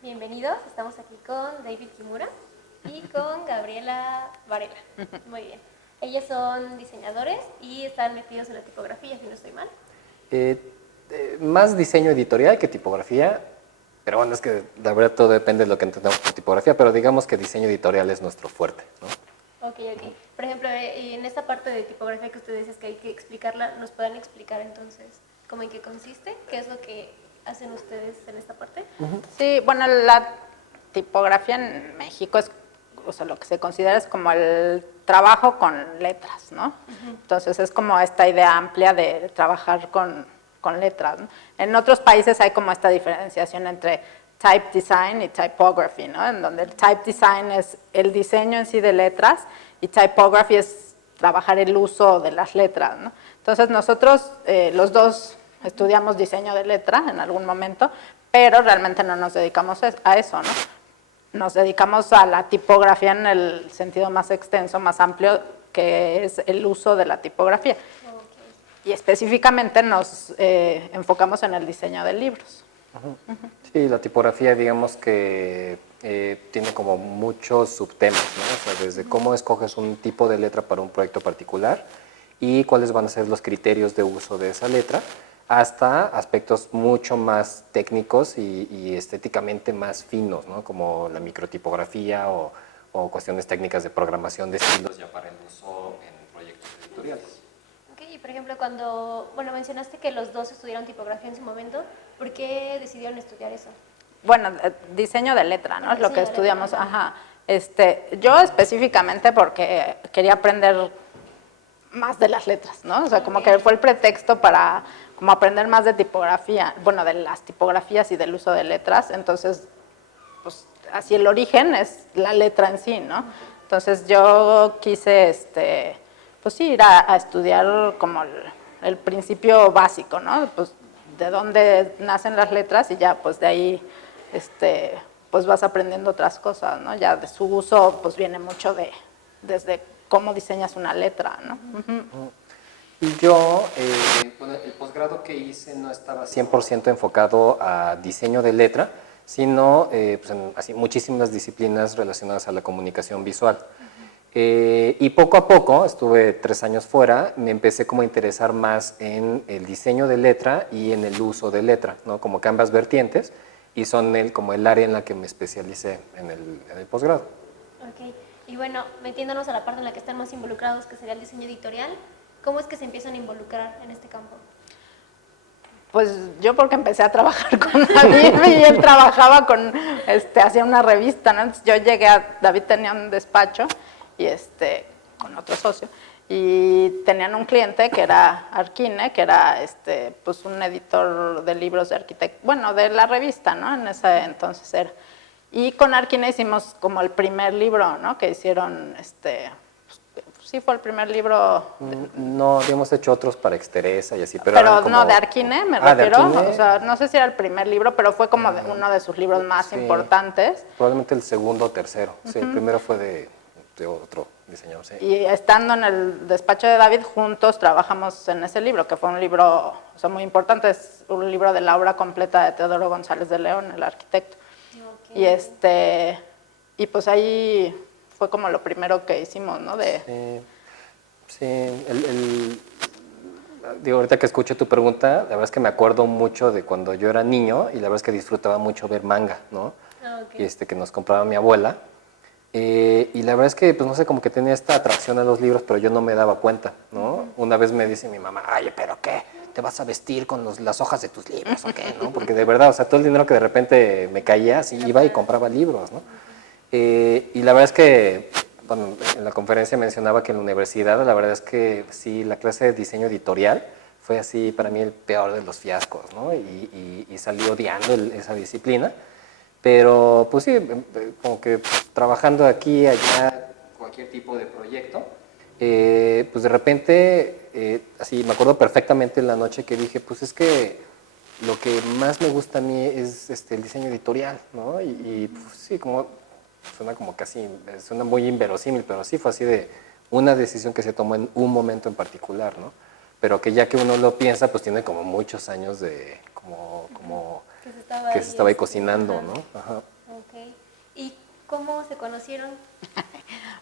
Bienvenidos, estamos aquí con David Kimura y con Gabriela Varela. Muy bien. Ellos son diseñadores y están metidos en la tipografía, si no estoy mal. Más diseño editorial que tipografía, pero bueno, es que la verdad todo depende de lo que entendamos por tipografía, pero digamos que diseño editorial es nuestro fuerte, ¿no? Ok. Por ejemplo, en esta parte de tipografía que ustedes dicen que hay que explicarla, ¿nos pueden explicar entonces cómo en qué consiste? ¿Qué es lo que hacen ustedes en esta parte? Sí, bueno, la tipografía en México es, o sea, lo que se considera es como el trabajo con letras, ¿no? Entonces es como esta idea amplia de trabajar con letras, ¿no? En otros países hay como esta diferenciación entre type design y typography, ¿no? En donde el type design es el diseño en sí de letras y typography es trabajar el uso de las letras, ¿no? Entonces nosotros los dos estudiamos diseño de letra en algún momento, pero realmente no nos dedicamos a eso, ¿no? Nos dedicamos a la tipografía en el sentido más extenso, más amplio, que es el uso de la tipografía. Y específicamente nos enfocamos en el diseño de libros. Sí, la tipografía digamos que tiene como muchos subtemas, ¿no? O sea, desde cómo escoges un tipo de letra para un proyecto particular y cuáles van a ser los criterios de uso de esa letra, hasta aspectos mucho más técnicos y estéticamente más finos, ¿no? Como la microtipografía o cuestiones técnicas de programación de estilos ya para el uso en proyectos editoriales. Ok, y por ejemplo, cuando, bueno, mencionaste que los dos estudiaron tipografía en su momento, ¿por qué decidieron estudiar eso? Bueno, diseño de letra, ¿no? Es lo que Diseño de letra, estudiamos, ajá. ajá. Yo específicamente porque quería aprender más de las letras, ¿no? O sea, como que fue el pretexto para como aprender más de tipografía, bueno, de las tipografías y del uso de letras. Entonces, pues así el origen es la letra en sí, ¿no? Entonces yo quise, pues sí, ir a estudiar como el principio básico, ¿no? Pues de dónde nacen las letras y ya pues de ahí, pues vas aprendiendo otras cosas, ¿no? Ya de su uso pues viene mucho desde cómo diseñas una letra, ¿no? Y yo, bueno, el posgrado que hice no estaba 100% enfocado a diseño de letra, sino pues en así, muchísimas disciplinas relacionadas a la comunicación visual. Y poco a poco, estuve 3 años fuera, me empecé como a interesar más en el diseño de letra y en el uso de letra, ¿no? Como que ambas vertientes, y son como el área en la que me especialicé en el posgrado. Ok, y bueno, metiéndonos a la parte en la que están más involucrados, que sería el diseño editorial, ¿cómo es que se empiezan a involucrar en este campo? Pues yo porque empecé a trabajar con David y él trabajaba hacía una revista, ¿no? Entonces yo llegué David tenía un despacho y con otro socio, y tenían un cliente que era Arquine, que era pues un editor de libros de arquitecto, bueno, de la revista, ¿no? En ese entonces era. Y con Arquine hicimos como el primer libro, ¿no? Que hicieron, sí fue el primer libro. No, habíamos hecho otros para Exteresa y así, pero eran Pero como... no, de Arquine me Ah, de refiero, Arquine. o sea, no sé si era el primer libro, pero fue como uno de sus libros más Sí, importantes. probablemente el segundo o tercero. Sí, el primero fue de otro diseñador, sí. Y estando en el despacho de David, juntos trabajamos en ese libro, que fue un libro, o sea, muy importante, es un libro de la obra completa de Teodoro González de León, el arquitecto. Okay. Y pues ahí fue como lo primero que hicimos, ¿no? Sí, sí, digo, ahorita que escucho tu pregunta, la verdad es que me acuerdo mucho de cuando yo era niño y la verdad es que disfrutaba mucho ver manga, ¿no? Okay. Y que nos compraba mi abuela. Y la verdad es que, pues no sé, como que tenía esta atracción a los libros, pero yo no me daba cuenta, ¿no? Una vez me dice mi mamá, ay, ¿pero qué? ¿Te vas a vestir con las hojas de tus libros o qué? ¿No? Porque de verdad, o sea, todo el dinero que de repente me caía, así iba y compraba libros, ¿no? Y la verdad es que, bueno, en la conferencia mencionaba que en la universidad, la verdad es que sí, la clase de diseño editorial fue así para mí el peor de los fiascos, ¿no? Y salí odiando esa disciplina. Pero pues sí, como que trabajando aquí, allá, cualquier tipo de proyecto, pues de repente, así me acuerdo perfectamente en la noche que dije, pues es que lo que más me gusta a mí es el diseño editorial, ¿no? Pues, sí, como suena como casi, suena muy inverosímil, pero sí fue así de una decisión que se tomó en un momento en particular, ¿no? Pero que ya que uno lo piensa, pues tiene como muchos años de como que se estaba ahí cocinando, ¿no? Ajá. Ok. ¿Y cómo se conocieron?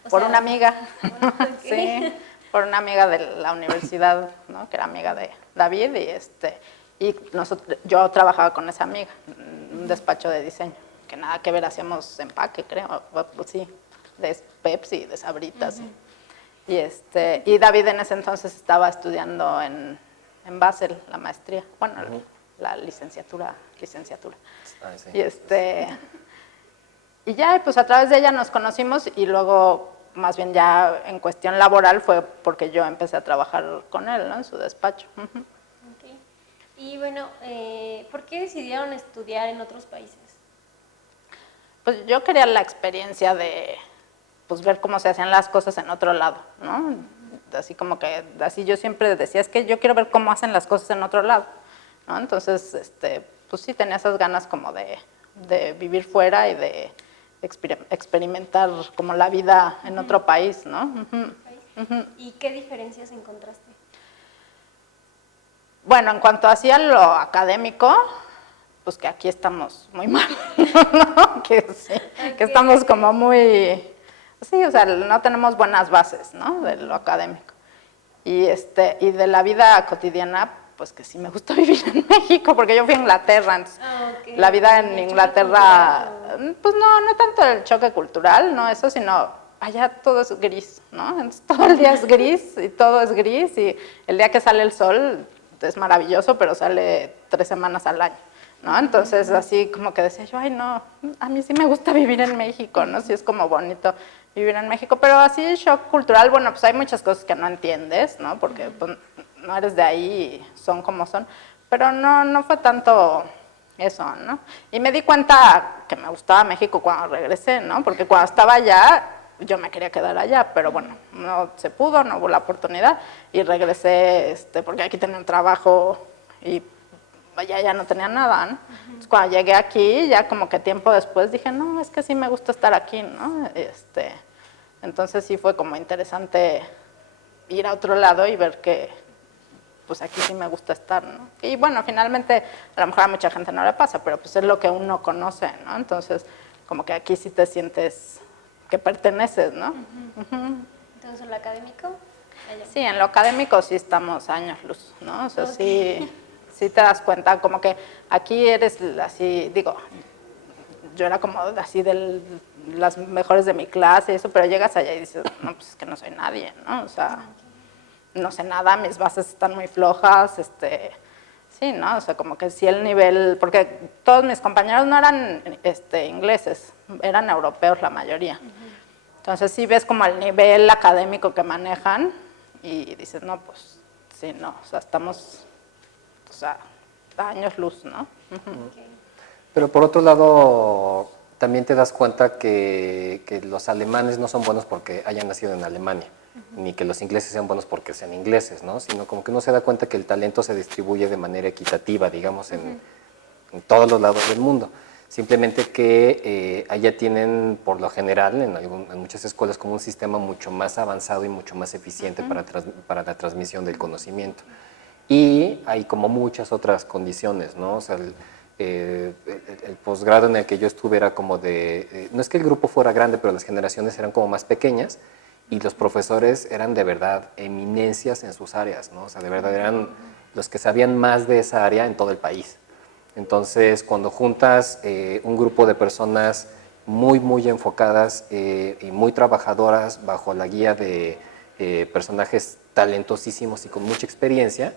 O Por sea, una amiga, bueno, ok. sí, por una amiga de la universidad, ¿no? Que era amiga de David y yo trabajaba con esa amiga, en un despacho de diseño, que nada que ver, hacíamos empaque, creo, pues sí, de Pepsi, de Sabritas. Y David en ese entonces estaba estudiando en Basel, la maestría, bueno, la licenciatura. Ay, sí. Y ya, pues a través de ella nos conocimos y luego, más bien ya en cuestión laboral, fue porque yo empecé a trabajar con él, ¿no? En su despacho. Ujú. Ok. Y bueno, ¿por qué decidieron estudiar en otros países? Pues yo quería la experiencia de pues ver cómo se hacían las cosas en otro lado, ¿no? Así como que, así yo siempre decía, es que yo quiero ver cómo hacen las cosas en otro lado, ¿no? Entonces, pues sí tenía esas ganas como de vivir fuera y de experimentar como la vida en otro país, ¿no? ¿Y qué diferencias encontraste? Bueno, en cuanto hacía lo académico, pues que aquí estamos muy mal, ¿no? Que sí, que estamos como muy, sí, o sea, no tenemos buenas bases, ¿no? De lo académico. Y de la vida cotidiana, pues que sí me gusta vivir en México, porque yo fui a Inglaterra, entonces la vida en Inglaterra, pues no tanto el choque cultural, no eso, sino allá todo es gris, ¿no? Entonces todo el día es gris y todo es gris y el día que sale el sol es maravilloso, pero sale 3 semanas al año, ¿no? Entonces así como que decía yo, ay no, a mí sí me gusta vivir en México, ¿no? Sí es como bonito vivir en México, pero así shock cultural, bueno, pues hay muchas cosas que no entiendes, ¿no? Porque pues, no eres de ahí y son como son, pero no fue tanto eso, ¿no? Y me di cuenta que me gustaba México cuando regresé, ¿no? Porque cuando estaba allá, yo me quería quedar allá, pero bueno, no se pudo, no hubo la oportunidad y regresé, porque aquí tenía un trabajo y allá ya no tenía nada, ¿no? Entonces, cuando llegué aquí, ya como que tiempo después dije, no, es que sí me gusta estar aquí, ¿no? Entonces sí fue como interesante ir a otro lado y ver que pues aquí sí me gusta estar, ¿no? Y bueno, finalmente a lo mejor a mucha gente no le pasa, pero pues es lo que uno conoce, ¿no? Entonces como que aquí sí te sientes que perteneces, ¿no? Entonces, ¿en lo académico? Allá. Sí, en lo académico sí estamos años luz, ¿no? O sea, sí te das cuenta, como que aquí eres así, digo, yo era como así de las mejores de mi clase y eso, pero llegas allá y dices, no, pues es que no soy nadie, ¿no? O sea, no sé nada, mis bases están muy flojas, sí, ¿no? O sea, como que sí el nivel, porque todos mis compañeros no eran ingleses, eran europeos la mayoría. Entonces sí ves como el nivel académico que manejan y dices, no, pues sí, no, o sea, estamos, o sea, a años luz, ¿no? Pero por otro lado, también te das cuenta que los alemanes no son buenos porque hayan nacido en Alemania, ni que los ingleses sean buenos porque sean ingleses, ¿no? Sino como que uno se da cuenta que el talento se distribuye de manera equitativa, digamos, en todos los lados del mundo. Simplemente que allá tienen, por lo general, en muchas escuelas, como un sistema mucho más avanzado y mucho más eficiente para la transmisión del conocimiento. Y hay como muchas otras condiciones, ¿no? O sea, el posgrado en el que yo estuve era como no es que el grupo fuera grande, pero las generaciones eran como más pequeñas y los profesores eran de verdad eminencias en sus áreas, ¿no? O sea, de verdad eran los que sabían más de esa área en todo el país. Entonces, cuando juntas un grupo de personas muy enfocadas y muy trabajadoras bajo la guía de personajes talentosísimos y con mucha experiencia,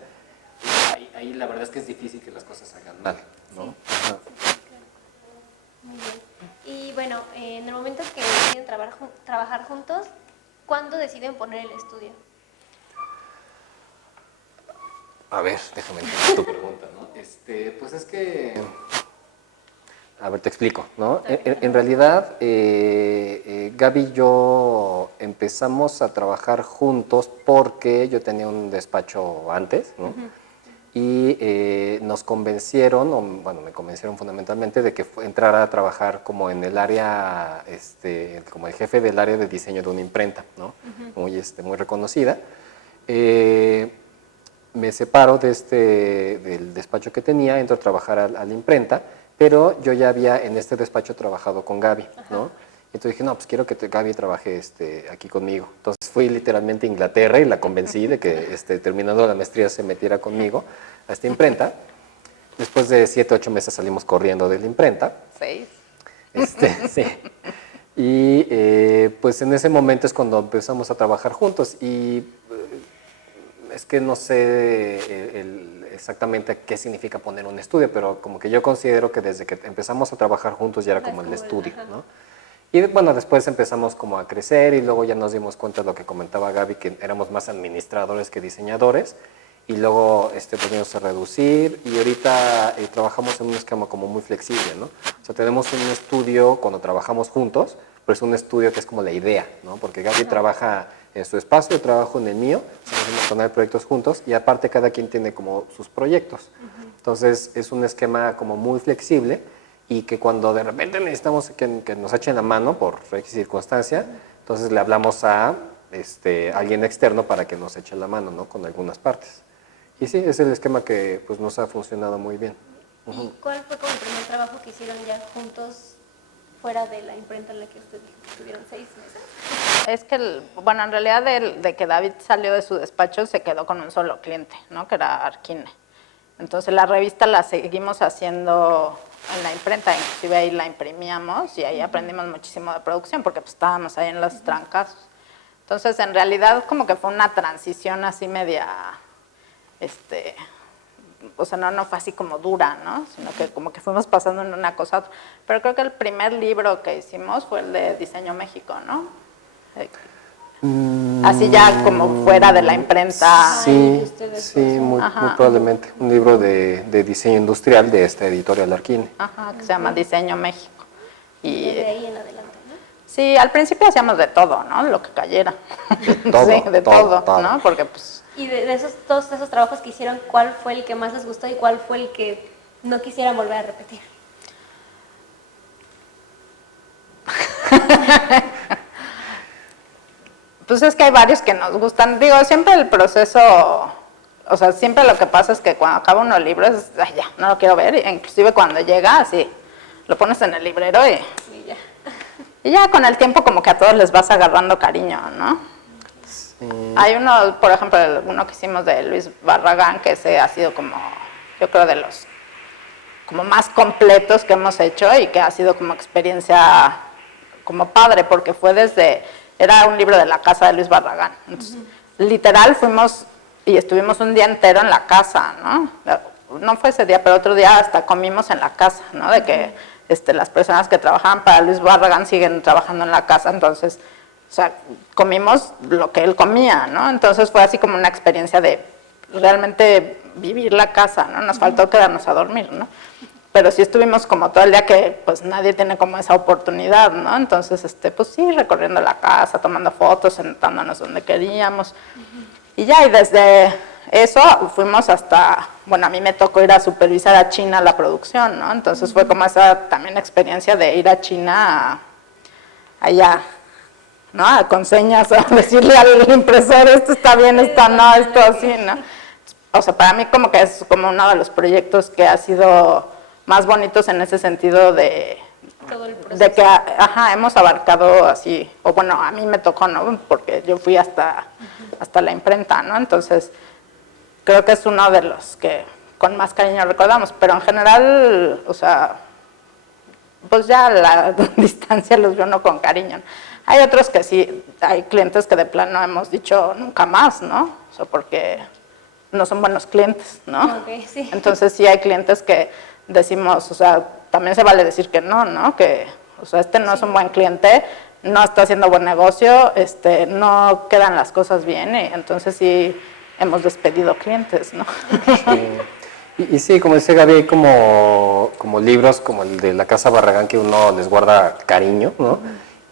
ahí la verdad es que es difícil que las cosas salgan mal, ¿no? Sí. Muy bien. Y bueno, en el momento que deciden trabajar juntos, ¿cuándo deciden poner el estudio? A ver, déjame entender tu pregunta, ¿no? Pues es que... A ver, te explico, ¿no? En realidad, Gaby y yo empezamos a trabajar juntos porque yo tenía un despacho antes, ¿no? Y nos convencieron, bueno, me convencieron fundamentalmente de que entrara a trabajar como en el área, como el jefe del área de diseño de una imprenta, ¿no? Muy reconocida. Me separo del despacho que tenía, entro a trabajar a la imprenta, pero yo ya había en este despacho trabajado con Gaby, ¿no? Entonces dije, no, pues quiero que Gaby trabaje aquí conmigo. Entonces fui literalmente a Inglaterra y la convencí de que terminando la maestría se metiera conmigo a esta imprenta. Después de 7, 8 meses salimos corriendo de la imprenta. 6. Sí. Y pues en ese momento es cuando empezamos a trabajar juntos y es que no sé exactamente qué significa poner un estudio, pero como que yo considero que desde que empezamos a trabajar juntos ya era como el estudio, ¿no? Y bueno, después empezamos como a crecer y luego ya nos dimos cuenta de lo que comentaba Gaby, que éramos más administradores que diseñadores y luego volvimos a reducir y ahorita trabajamos en un esquema como muy flexible, ¿no? O sea, tenemos un estudio cuando trabajamos juntos, pero es un estudio que es como la idea, ¿no? Porque Gaby trabaja en su espacio, yo trabajo en el mío, vamos a poner proyectos juntos y aparte cada quien tiene como sus proyectos. Entonces es un esquema como muy flexible y que cuando de repente necesitamos que nos echen la mano por X circunstancia, entonces le hablamos a alguien externo para que nos eche la mano, ¿no? Con algunas partes. Y sí, es el esquema que pues, nos ha funcionado muy bien. ¿Y cuál fue como el primer trabajo que hicieron ya juntos fuera de la imprenta en la que estuvieron 6 meses? Es que, bueno, en realidad de que David salió de su despacho se quedó con un solo cliente, ¿no? Que era Arquine. Entonces la revista la seguimos haciendo en la imprenta, inclusive ahí la imprimíamos y ahí aprendimos muchísimo de producción porque pues, estábamos ahí en los trancazos. Entonces en realidad como que fue una transición así media, o sea, no fue así como dura, ¿no? Sino que como que fuimos pasando en una cosa a otra. Pero creo que el primer libro que hicimos fue el de Diseño México, ¿no? Así ya como fuera de la imprenta. Sí, muy probablemente. Un libro de diseño industrial de esta editorial Arquine. Ajá, que se llama Diseño México. Y de ahí en adelante, ¿no? Sí, al principio hacíamos de todo, ¿no? Lo que cayera. Todo, sí, de todo, ¿no? Porque pues... Y de todos esos trabajos que hicieron, ¿cuál fue el que más les gustó y cuál fue el que no quisieran volver a repetir? Pues es que hay varios que nos gustan. Digo, siempre el proceso, o sea, siempre lo que pasa es que cuando acaba uno el libro es, ay, ya, no lo quiero ver. E inclusive cuando llega, así, lo pones en el librero y ya. Y ya con el tiempo como que a todos les vas agarrando cariño, ¿no? Sí. Hay uno, por ejemplo, uno que hicimos de Luis Barragán, que ese ha sido como, yo creo, de los como más completos que hemos hecho y que ha sido como experiencia como padre, porque fue era un libro de la casa de Luis Barragán. Entonces, literal fuimos y estuvimos un día entero en la casa, ¿no? No fue ese día, pero otro día hasta comimos en la casa, ¿no? De que las personas que trabajaban para Luis Barragán siguen trabajando en la casa, entonces, o sea, comimos lo que él comía, ¿no? Entonces fue así como una experiencia de realmente vivir la casa, ¿no? Nos faltó quedarnos a dormir, ¿no? Pero sí estuvimos como todo el día que pues nadie tiene como esa oportunidad, ¿no? Entonces, pues sí, recorriendo la casa, tomando fotos, sentándonos donde queríamos. Y ya, y desde eso fuimos hasta, bueno, a mí me tocó ir a supervisar a China la producción, ¿no? Entonces fue como esa también experiencia de ir a China allá, ¿no? Con señas, a decirle al impresor, esto está bien, esto no, esto así, ¿no? O sea, para mí como que es como uno de los proyectos que ha sido más bonitos en ese sentido de que hemos abarcado así, o bueno, a mí me tocó, ¿no? Porque yo fui hasta la imprenta, ¿no? Entonces, creo que es uno de los que con más cariño recordamos, pero en general, o sea, pues ya a la distancia los veo uno con cariño, ¿no? Hay otros que sí, hay clientes que de plano hemos dicho nunca más, ¿no? O sea, porque no son buenos clientes, ¿no? Okay, sí. Entonces sí hay clientes que decimos, o sea, también se vale decir que no, ¿no? Que, o sea, no es un buen cliente, no está haciendo buen negocio, no quedan las cosas bien, y entonces sí hemos despedido clientes, ¿no? Sí. Y sí, como decía Gaby, hay como libros como el de la Casa Barragán que uno les guarda cariño, ¿no?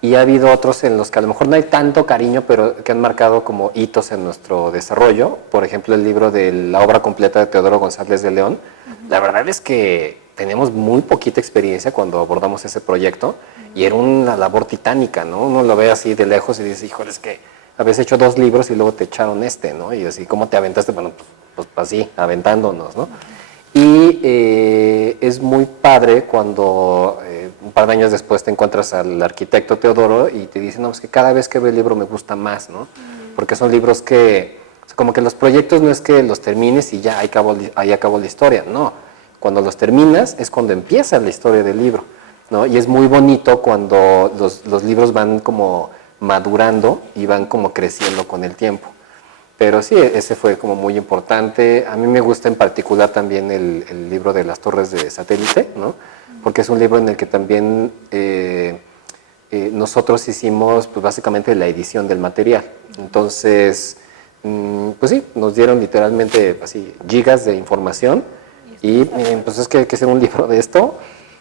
Y ha habido otros en los que a lo mejor no hay tanto cariño, pero que han marcado como hitos en nuestro desarrollo. Por ejemplo, el libro de la obra completa de Teodoro González de León. La verdad es que tenemos muy poquita experiencia cuando abordamos ese proyecto y era una labor titánica, ¿no? Uno lo ve así de lejos y dice, híjole, es que habías hecho 2 libros y luego te echaron ¿no? Y así, ¿cómo te aventaste? Bueno, pues así, aventándonos, ¿no? Y es muy padre cuando un par de años después te encuentras al arquitecto Teodoro y te dice, no, es que cada vez que veo el libro me gusta más, ¿no? Porque son libros que, o sea, como que los proyectos no es que los termines y ya ahí acabó la historia, no. Cuando los terminas es cuando empieza la historia del libro, ¿no? Y es muy bonito cuando los libros van como madurando y van como creciendo con el tiempo. Pero sí, ese fue como muy importante. A mí me gusta en particular también el libro de las torres de satélite, ¿no? Porque es un libro en el que también nosotros hicimos pues, básicamente la edición del material. Entonces, pues sí, nos dieron literalmente así gigas de información y miren, pues es que hay que hacer un libro de esto,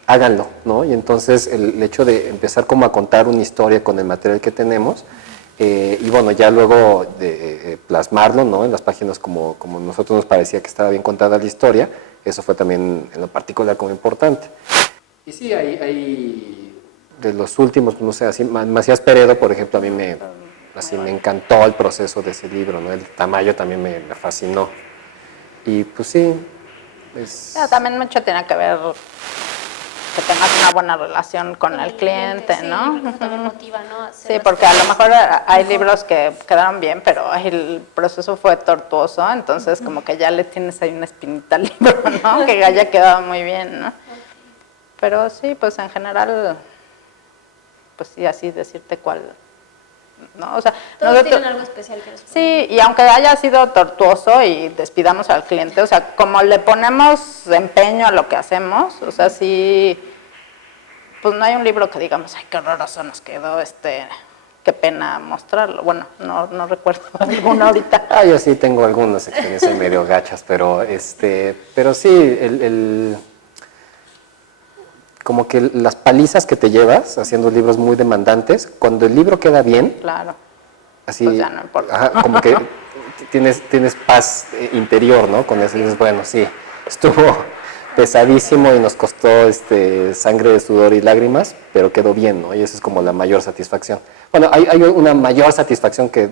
háganlo, ¿no? Y entonces el hecho de empezar como a contar una historia con el material que tenemos, y bueno, ya luego de plasmarlo, ¿no? En las páginas como nosotros nos parecía que estaba bien contada la historia, eso fue también en lo particular como importante. Y sí, hay de los últimos, no sé, así, Macías Peredo, por ejemplo, a mí me encantó el proceso de ese libro, ¿no? El Tamayo también me fascinó. Y pues sí, Pero también mucho tiene que ver que tengas una buena relación con el cliente, sí, ¿no? yo creo que eso también motiva, ¿no? Hacer Sí, las porque a lo cosas mejor hay mejor. libros que quedaron bien, pero el proceso fue tortuoso, entonces como que ya le tienes ahí una espinita al libro, ¿no? Que haya quedado muy bien, ¿no? Pero sí, pues en general, pues sí, así decirte cuál, ¿no? O sea, Todos nosotros, tienen algo especial que les ponen. sí, y aunque haya sido tortuoso y despidamos al cliente, o sea, como le ponemos empeño a lo que hacemos, o sea, sí, pues no hay un libro que digamos, ay, qué horroroso nos quedó, qué pena mostrarlo. Bueno, no recuerdo alguno ahorita. yo sí tengo algunas experiencias medio gachas, pero sí, como que las palizas que te llevas haciendo libros muy demandantes, cuando el libro queda bien, Claro, así, pues ya no importa. ajá, como que tienes paz interior, ¿no? Con eso dices, bueno, sí, estuvo pesadísimo y nos costó sangre, sudor y lágrimas, pero quedó bien, ¿no? Y esa es como la mayor satisfacción. Bueno, hay una mayor satisfacción que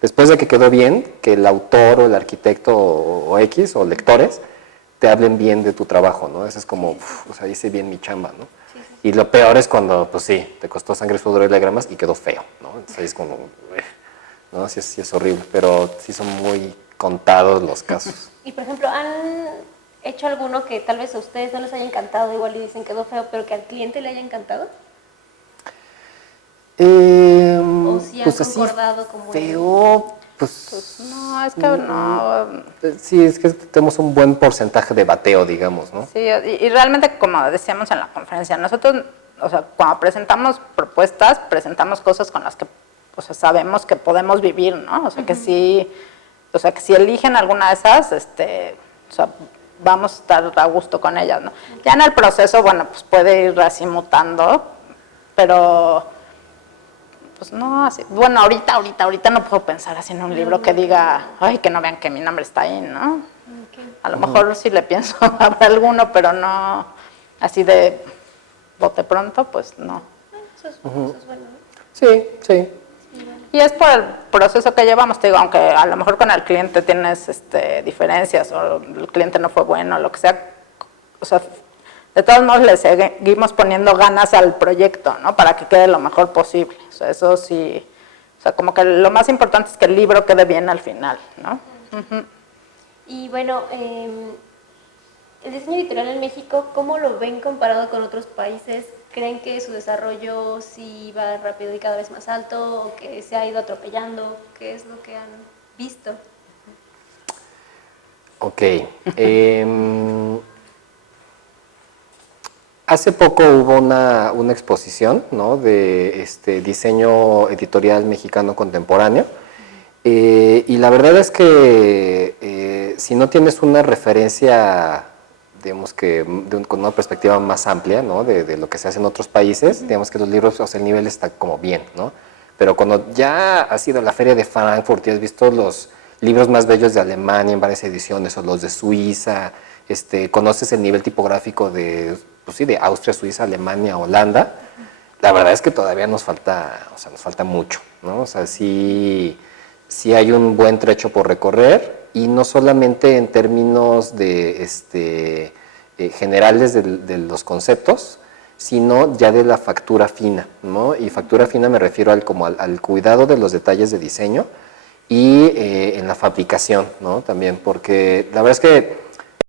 después de que quedó bien, que el autor o el arquitecto o X o lectores te hablen bien de tu trabajo, ¿no? Eso es como, o sea, hice bien mi chamba, ¿no? Y lo peor es cuando, pues sí, te costó sangre, sudor y lágrimas y quedó feo, ¿no? Entonces es como, ¿no? Sí es horrible, pero sí son muy contados los casos. Y por ejemplo, ¿han hecho alguno que tal vez a ustedes no les haya encantado, igual y dicen quedó feo, pero que al cliente le haya encantado? ¿O si han Pues así concordado como feo, Pues no, es que no. sí, es que tenemos un buen porcentaje de bateo, digamos, ¿no? Sí, y realmente, como decíamos en la conferencia, nosotros, o sea, cuando presentamos propuestas, presentamos cosas con las que, o sea, sabemos que podemos vivir, ¿no? O sea, que sí, o sea, que si eligen alguna de esas, o sea, vamos a estar a gusto con ellas, ¿no? Ya en el proceso, bueno, pues puede ir así mutando, pero pues no, así, bueno, ahorita no puedo pensar así en un libro que diga, ay, que no vean que mi nombre está ahí, ¿no? A lo mejor sí le pienso habrá alguno, pero no, así de bote pronto, pues no. Eso es bueno, ¿no? Sí, sí. Y es por el proceso que llevamos, te digo, aunque a lo mejor con el cliente tienes diferencias o el cliente no fue bueno, lo que sea, o sea, de todos modos le seguimos poniendo ganas al proyecto, ¿no? Para que quede lo mejor posible. O sea, eso sí, o sea, como que lo más importante es que el libro quede bien al final, ¿no? Y bueno, el diseño editorial en México, ¿cómo lo ven comparado con otros países? ¿Creen que su desarrollo sí va rápido y cada vez más alto o que se ha ido atropellando? ¿Qué es lo que han visto? Ok. Hace poco hubo una exposición, ¿no? De diseño editorial mexicano contemporáneo. Y la verdad es que si no tienes una referencia, digamos que con una perspectiva más amplia, ¿no? De lo que se hace en otros países, digamos que los libros, o sea, el nivel está como bien, ¿no? Pero cuando ya has ido a la Feria de Frankfurt y has visto los libros más bellos de Alemania en varias ediciones, o los de Suiza, conoces el nivel tipográfico de, pues sí, de Austria, Suiza, Alemania, Holanda, la verdad es que todavía nos falta, o sea, nos falta mucho, ¿no? O sea, sí hay un buen trecho por recorrer, y no solamente en términos de generales de los conceptos, sino ya de la factura fina, ¿no? Y factura fina me refiero al cuidado de los detalles de diseño y en la fabricación, ¿no? También, porque la verdad es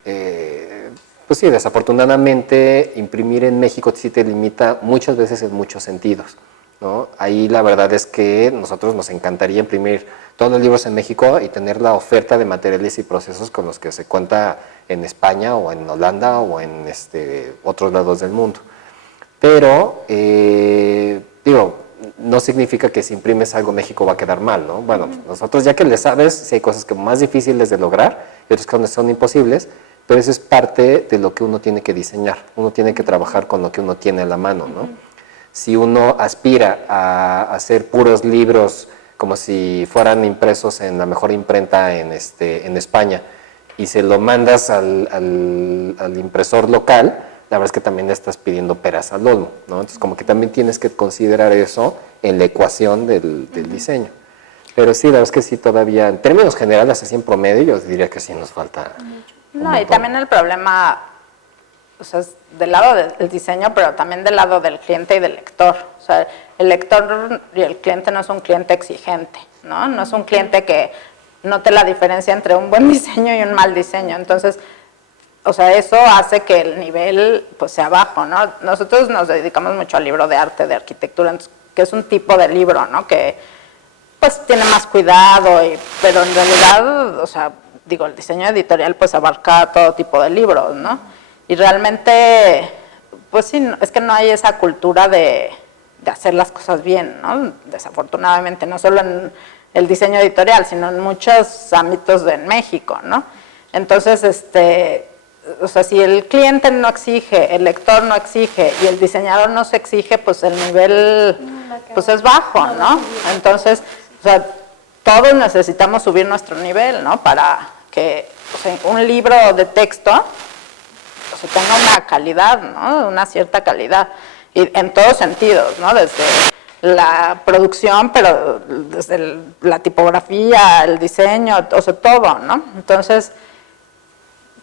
que, pues sí, desafortunadamente imprimir en México sí te limita muchas veces en muchos sentidos, ¿no? Ahí la verdad es que nosotros nos encantaría imprimir todos los libros en México y tener la oferta de materiales y procesos con los que se cuenta en España o en Holanda o en otros lados del mundo. Pero, digo, no significa que si imprimes algo México va a quedar mal, ¿no? Bueno, nosotros ya que le sabes, si hay cosas que son más difíciles de lograr y otras que son imposibles, pero eso es parte de lo que uno tiene que diseñar. Uno tiene que trabajar con lo que uno tiene a la mano, ¿no? Si uno aspira a hacer puros libros como si fueran impresos en la mejor imprenta en España y se lo mandas al impresor local, la verdad es que también le estás pidiendo peras al olmo, ¿no? Entonces, como que también tienes que considerar eso en la ecuación del diseño. Pero sí, la verdad es que sí, todavía, en términos generales, así en promedio, yo diría que sí nos falta un No, y montón. también el problema, o sea, es del lado del diseño, pero también del lado del cliente y del lector. O sea, el lector y el cliente no es un cliente exigente, ¿no? No es un cliente que note la diferencia entre un buen diseño y un mal diseño. Entonces, o sea, eso hace que el nivel pues sea bajo, ¿no? Nosotros nos dedicamos mucho al libro de arte, de arquitectura, que es un tipo de libro, ¿no? Que pues tiene más cuidado, pero en realidad, o sea, digo, el diseño editorial pues abarca todo tipo de libros, ¿no? Y realmente, pues sí, es que no hay esa cultura de hacer las cosas bien, ¿no? Desafortunadamente, no solo en el diseño editorial, sino en muchos ámbitos en México, ¿no? Entonces, o sea, si el cliente no exige, el lector no exige y el diseñador no se exige, pues el nivel pues es bajo, ¿no? Entonces, o sea, todos necesitamos subir nuestro nivel, ¿no? Para que, o sea, un libro de texto, o sea, tenga una calidad, ¿no? Una cierta calidad, y en todos sentidos, ¿no? Desde la producción, pero desde la tipografía, el diseño, o sea, todo, ¿no? Entonces,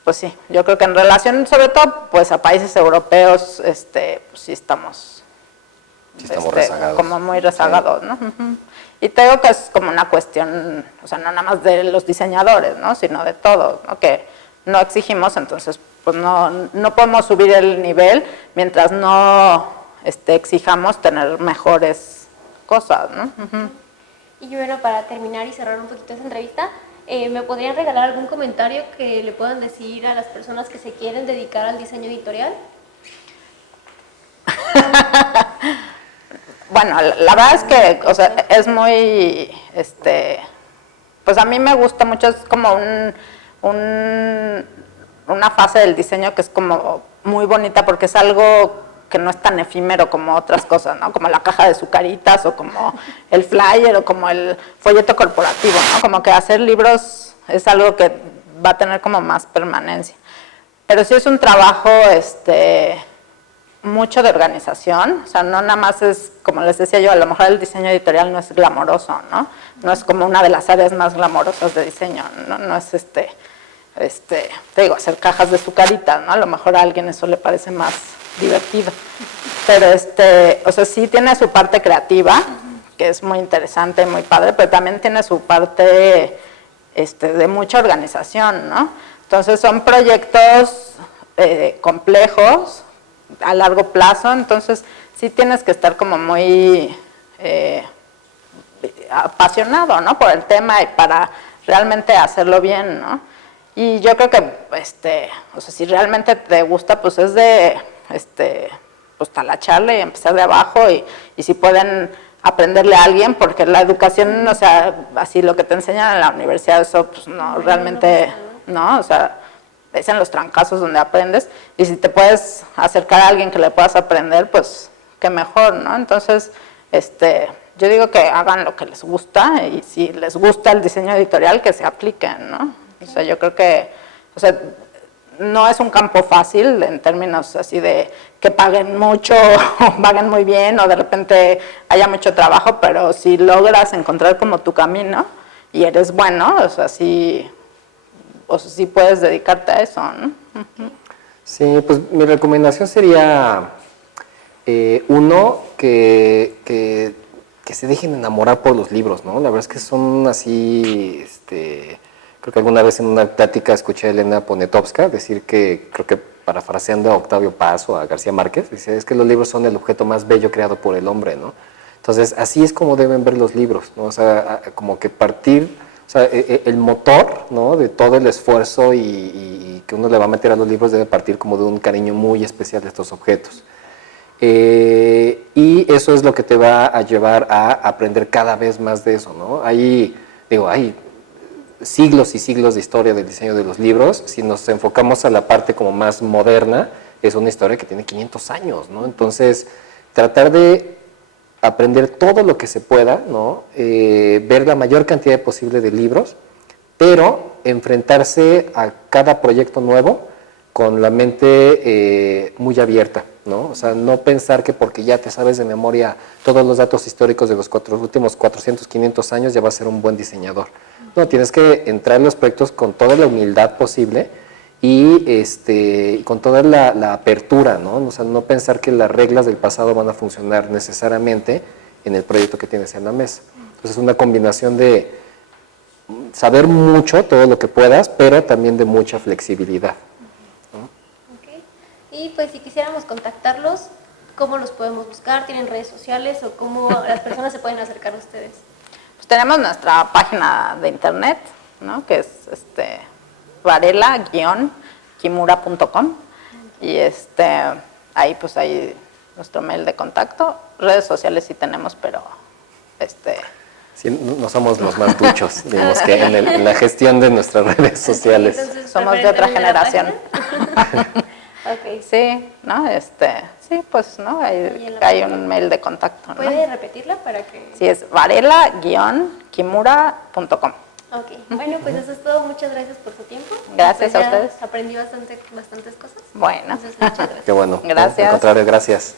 pues sí, yo creo que en relación, sobre todo, pues a países europeos, pues sí estamos, rezagados. como muy rezagados, ¿no? Uh-huh. Y te digo que es como una cuestión, o sea, no nada más de los diseñadores, ¿no? Sino de todos, ¿no? Que no exigimos, entonces, pues no podemos subir el nivel mientras no exijamos tener mejores cosas, ¿no? Uh-huh. Y bueno, para terminar y cerrar un poquito esta entrevista, ¿me podrían regalar algún comentario que le puedan decir a las personas que se quieren dedicar al diseño editorial? Bueno, la verdad es que, o sea, es muy, pues a mí me gusta mucho, es como una fase del diseño que es como muy bonita porque es algo que no es tan efímero como otras cosas, ¿no? Como la caja de Zucaritas o como el flyer o como el folleto corporativo, ¿no? Como que hacer libros es algo que va a tener como más permanencia. Pero sí es un trabajo, mucho de organización, o sea, no nada más es, como les decía yo, a lo mejor el diseño editorial no es glamoroso, ¿no? No es como una de las áreas más glamorosas de diseño, ¿no? No es te digo, hacer cajas de Zucaritas, ¿no? A lo mejor a alguien eso le parece más divertido. Pero o sea, sí tiene su parte creativa, que es muy interesante, muy padre, pero también tiene su parte de mucha organización, ¿no? Entonces son proyectos complejos, a largo plazo, entonces sí tienes que estar como muy apasionado, ¿no? Por el tema y para realmente hacerlo bien, ¿no? Y yo creo que, o sea, si realmente te gusta, pues es de, pues talacharle y empezar de abajo y si pueden aprenderle a alguien, porque la educación, o sea, así lo que te enseñan en la universidad, eso pues no, realmente, no, o sea, es en los trancazos donde aprendes, y si te puedes acercar a alguien que le puedas aprender, pues qué mejor, ¿no? Entonces, yo digo que hagan lo que les gusta, y si les gusta el diseño editorial, que se apliquen, ¿no? O sea, yo creo que, o sea, no es un campo fácil en términos así de que paguen mucho o paguen muy bien o de repente haya mucho trabajo, pero si logras encontrar como tu camino y eres bueno, o sea, sí o si puedes dedicarte a eso, ¿no? Sí, pues mi recomendación sería, uno, que se dejen enamorar por los libros, ¿no? La verdad es que son así, creo que alguna vez en una plática escuché a Elena Poniatowska decir que, creo que parafraseando a Octavio Paz o a García Márquez, dice, es que los libros son el objeto más bello creado por el hombre, ¿no? Entonces, así es como deben ver los libros, ¿no? O sea, como que partir, o sea, el motor, ¿no? De todo el esfuerzo y que uno le va a meter a los libros debe partir como de un cariño muy especial de estos objetos. Y eso es lo que te va a llevar a aprender cada vez más de eso, ¿no? Hay siglos y siglos de historia del diseño de los libros. Si nos enfocamos a la parte como más moderna, es una historia que tiene 500 años, ¿no? Entonces, tratar de aprender todo lo que se pueda, ¿no? Ver la mayor cantidad posible de libros, pero enfrentarse a cada proyecto nuevo con la mente muy abierta, ¿no? O sea, no pensar que porque ya te sabes de memoria todos los datos históricos de los últimos 400, 500 años ya vas a ser un buen diseñador. No, tienes que entrar en los proyectos con toda la humildad posible y con toda la apertura, ¿no? O sea, no pensar que las reglas del pasado van a funcionar necesariamente en el proyecto que tienes en la mesa. Entonces, es una combinación de saber mucho, todo lo que puedas, pero también de mucha flexibilidad. Okay. Y pues si quisiéramos contactarlos, ¿cómo los podemos buscar? ¿Tienen redes sociales o cómo las personas se pueden acercar a ustedes? Pues tenemos nuestra página de internet, ¿no? Que es varela-kimura.com y ahí pues hay nuestro mail de contacto. Redes sociales sí tenemos, pero Sí, no somos los más duchos, digamos que en la gestión de nuestras redes sociales. Entonces, somos de otra generación. Okay. Sí, ¿no? Sí, pues, ¿no? Hay un mail de contacto, ¿no? ¿Puede repetirla para que...? Sí, es varela-kimura.com. Ok, bueno, pues eso es todo. Muchas gracias por su tiempo. Gracias Pues a ustedes. Aprendí bastantes cosas. Bueno. Entonces, muchas gracias. Qué bueno. Gracias. Al contrario, gracias.